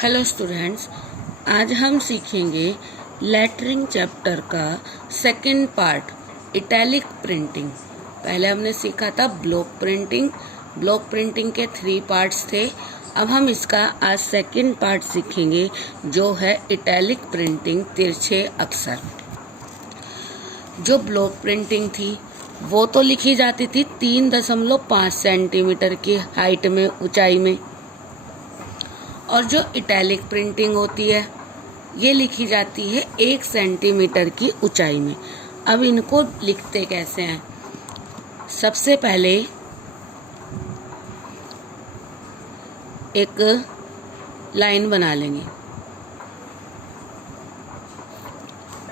Hello students, आज हम सीखेंगे लेटरिंग चैप्टर का सेकंड पार्ट इटैलिक प्रिंटिंग। पहले हमने सीखा था ब्लॉक प्रिंटिंग। ब्लॉक प्रिंटिंग के 3 पार्ट्स थे। अब हम इसका आज सेकंड पार्ट सीखेंगे जो है इटैलिक प्रिंटिंग, तिरछे अक्षर। जो ब्लॉक प्रिंटिंग थी वो तो लिखी जाती थी 3.5 सेंटीमीटर की हाइट में, ऊंचाई में, और जो इटैलिक प्रिंटिंग होती है ये लिखी जाती है 1 सेंटीमीटर की ऊंचाई में। अब इनको लिखते कैसे हैं? सबसे पहले एक लाइन बना लेंगे।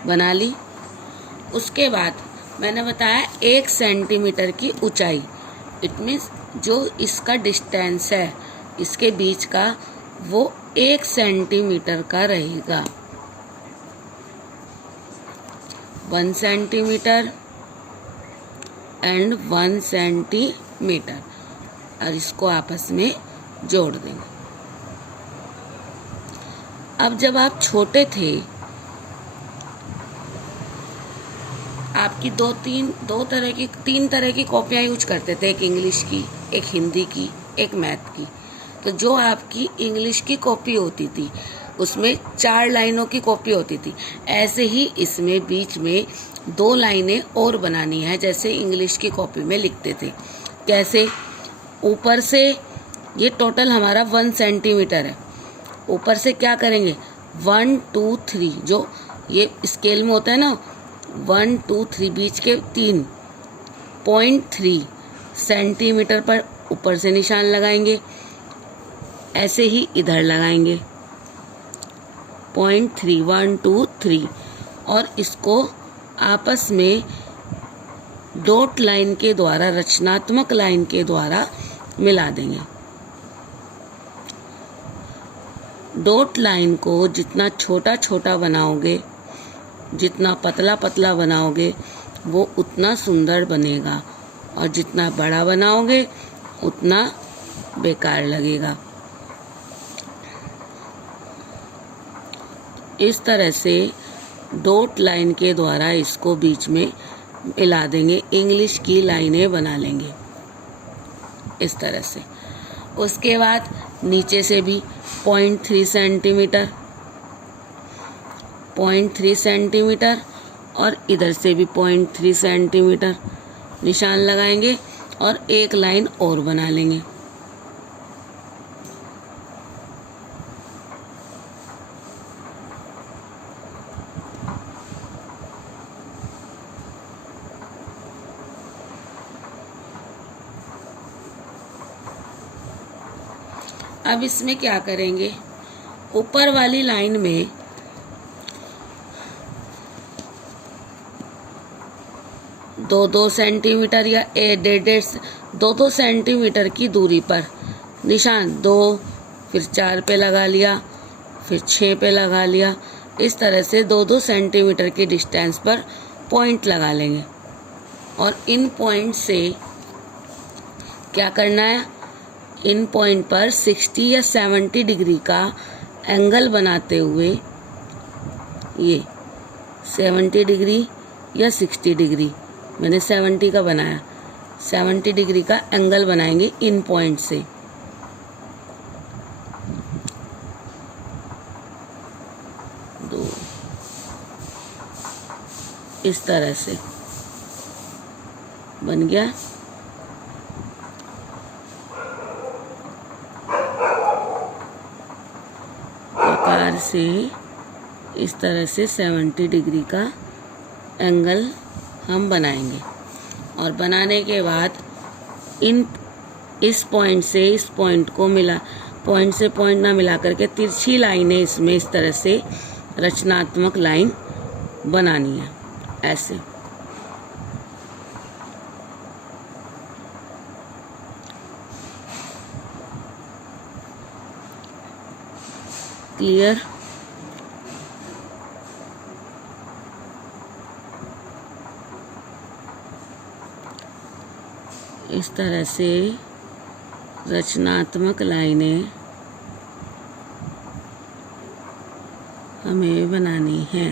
बना ली। उसके बाद मैंने बताया 1 सेंटीमीटर की ऊंचाई। इट मीन्स जो इसका डिस्टेंस है इसके बीच का वो 1 सेंटीमीटर का रहेगा। 1 सेंटीमीटर एंड 1 सेंटीमीटर, और इसको आपस में जोड़ देंगे। अब जब आप छोटे थे आपकी तीन तरह की कॉपियां यूज करते थे। एक इंग्लिश की, एक हिंदी की, एक मैथ की। तो जो आपकी इंग्लिश की कॉपी होती थी उसमें 4 लाइनों की कॉपी होती थी। ऐसे ही इसमें बीच में 2 लाइनें और बनानी है, जैसे इंग्लिश की कॉपी में लिखते थे। कैसे? ऊपर से ये टोटल हमारा 1 सेंटीमीटर है। ऊपर से क्या करेंगे? 1 2 3, जो ये स्केल में होता है ना, 1 2 3, बीच के 3.3 सेंटीमीटर पर ऊपर से निशान लगाएंगे। ऐसे ही इधर लगाएंगे 0.3, 1 2 3, और इसको आपस में डॉट लाइन के द्वारा, रचनात्मक लाइन के द्वारा मिला देंगे। डॉट लाइन को जितना छोटा छोटा बनाओगे, जितना पतला पतला बनाओगे वो उतना सुंदर बनेगा, और जितना बड़ा बनाओगे उतना बेकार लगेगा। इस तरह से डॉट लाइन के द्वारा इसको बीच में मिला देंगे, इंग्लिश की लाइनें बना लेंगे इस तरह से। उसके बाद नीचे से भी 0.3 सेंटीमीटर, 0.3 सेंटीमीटर, और इधर से भी 0.3 सेंटीमीटर निशान लगाएंगे और एक लाइन और बना लेंगे। अब इसमें क्या करेंगे? ऊपर वाली लाइन में दो सेंटीमीटर या 2 सेंटीमीटर की दूरी पर निशान 2, फिर 4 पे लगा लिया, फिर 6 पे लगा लिया। इस तरह से 2 सेंटीमीटर की डिस्टेंस पर पॉइंट लगा लेंगे, और इन पॉइंट से क्या करना है? इन पॉइंट पर 60 या 70 डिग्री का एंगल बनाते हुए, ये 70 डिग्री या 60 डिग्री, मैंने 70 का बनाया, 70 डिग्री का एंगल बनाएंगे इन पॉइंट से। दो, इस तरह से बन गया। प्रकार से इस तरह से 70 डिग्री का एंगल हम बनाएंगे, और बनाने के बाद इस पॉइंट से इस पॉइंट को पॉइंट से पॉइंट ना मिला करके तिरछी लाइनें इसमें इस तरह से रचनात्मक लाइन बनानी है, ऐसे। क्लियर? इस तरह से रचनात्मक लाइनें हमें बनानी है।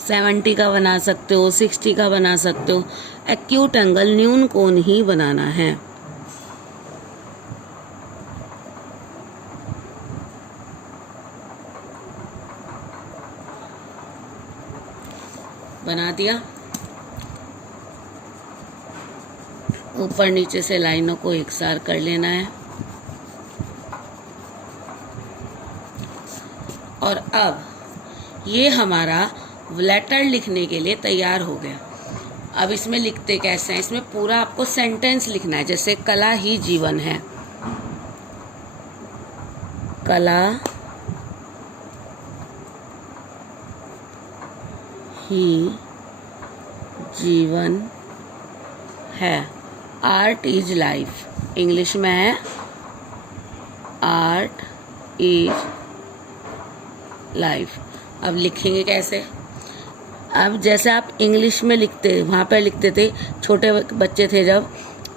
सेवेंटी का बना सकते हो, 60 का बना सकते हो। एक्यूट एंगल न्यून कोण ही बनाना है। बना दिया। ऊपर नीचे से लाइनों को एकसार कर लेना है। और अब ये हमारा लेटर लिखने के लिए तैयार हो गया। अब इसमें लिखते कैसे हैं? इसमें पूरा आपको सेंटेंस लिखना है। जैसे कला ही जीवन है, कला ही जीवन है। आर्ट इज लाइफ, इंग्लिश में है आर्ट इज लाइफ। अब लिखेंगे कैसे? अब जैसे आप इंग्लिश में लिखते, वहाँ पर लिखते थे, छोटे बच्चे थे जब,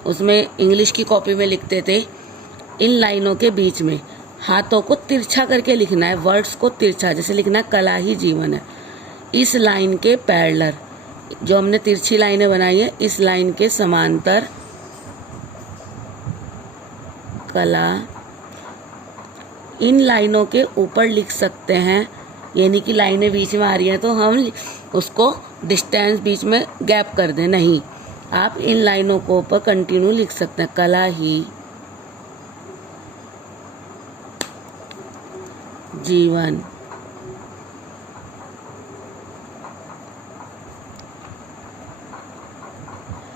उसमें इंग्लिश की कॉपी में लिखते थे, इन लाइनों के बीच में हाथों को तिरछा करके लिखना है, वर्ड्स को तिरछा। जैसे लिखना है कला ही जीवन है, इस लाइन के पैरेलल, जो हमने तिरछी लाइनें बनाई है, इस लाइन के समांतर कला। इन लाइनों के ऊपर लिख सकते हैं, यानी कि लाइनें बीच में आ रही हैं तो हम उसको डिस्टेंस बीच में गैप कर दें, नहीं, आप इन लाइनों को ऊपर कंटिन्यू लिख सकते हैं। कला ही जीवन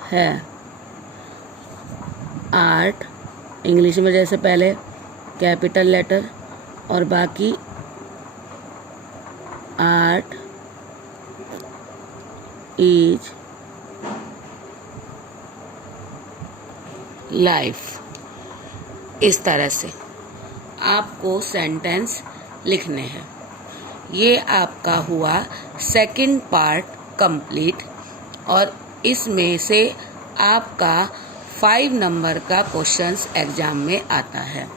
है। आर्ट इंग्लिश में जैसे पहले कैपिटल लेटर और बाकी आर्ट इज लाइफ। इस तरह से आपको सेंटेंस लिखने हैं। ये आपका हुआ सेकंड पार्ट कंप्लीट, और इसमें से आपका 5 नंबर का क्वेश्चंस एग्जाम में आता है।